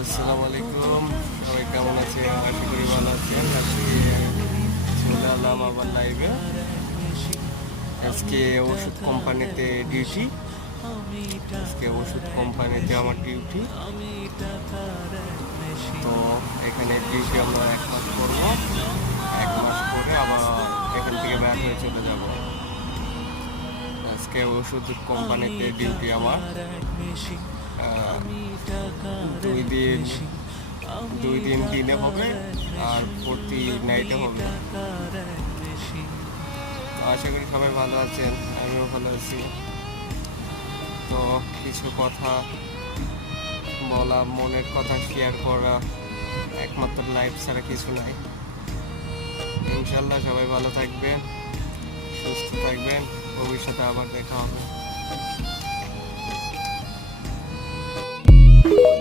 আসসালামু আলাইকুম, সবাই কেমন আছেন? আশা করি ভালো আছেন। আজকে চলে এলাম আবার লাইভে। আজকে ওষুধ কোম্পানিতে ডিউটি। আজকে ওষুধ কোম্পানিতে আমার ডিউটি। তো এখানে ডিউটি আমরা 1 মাস করবো। 1 মাস করে আবার এখান থেকে বের হয়ে চলে যাব। আজকে ওষুধ কোম্পানিতে ডিউটি আমার 2 দিন দিনে হবে আর প্রতি নাইটে হবে। তো আশা করি সবাই ভালো আছেন, আমিও ভালো আছি। তো কিছু কথা বলা, মনের কথা শেয়ার করা, একমাত্র লাইফ ছাড়া কিছু নাই। ইনশাল্লাহ সবাই ভালো থাকবেন, সুস্থ থাকবেন। ভবিষ্যতে আবার দেখা হবে।